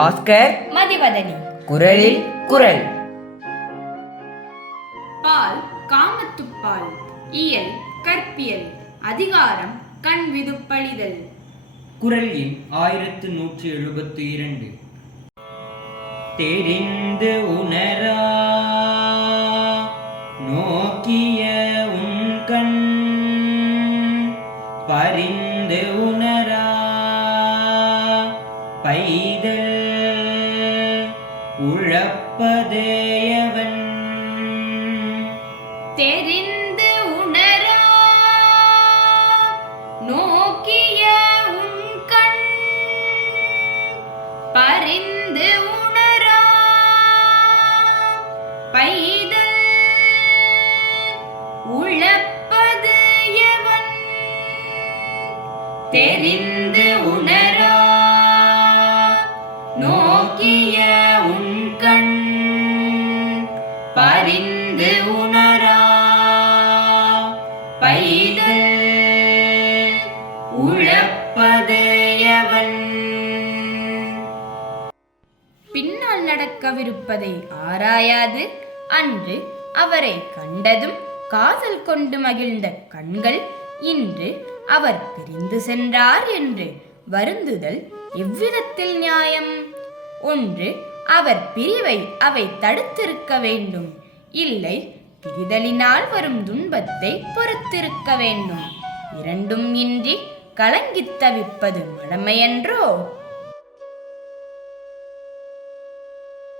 பாஸ்கர் மதிவதனி. குரலில் குரல். பால் காமத்துப்பால் இயல் கற்பியல். அதிகாரம் கண் விதுப்பழிதல் குரல் எண் ஆயிரத்து நூற்றி எழுபத்தி இரண்டு. தெரிந்து உணரா நோக்கிய உன் கண். பரிந்து உணரா பைதல் உழப்பதேயவன். தெரிந்து உணரா நோக்கிய உன் கண். பரிந்து உணரா பைதல் உழப்பது எவன் தெரிந்து உணரா நோக்கிய உன் கண் பரிந்து உணரா. பின்னால் நடக்கவிருப்பதை ஆராயாது. அன்று அவரை கண்டதும் காதல் கொண்டு மகிழ்ந்த கண்கள் இன்று அவர் பிரிந்து சென்றார் என்று வருந்துதல் எவ்விதத்தில் நியாயம்? ஒன்று அவர் பிரிவை அவை தடுத்திருக்க வேண்டும். இல்லை பிரிதலினால் வரும் துன்பத்தை பொறுத்திருக்க வேண்டும். இரண்டும் இன்றி கலங்கித் தவிப்பது மடமையன்றோ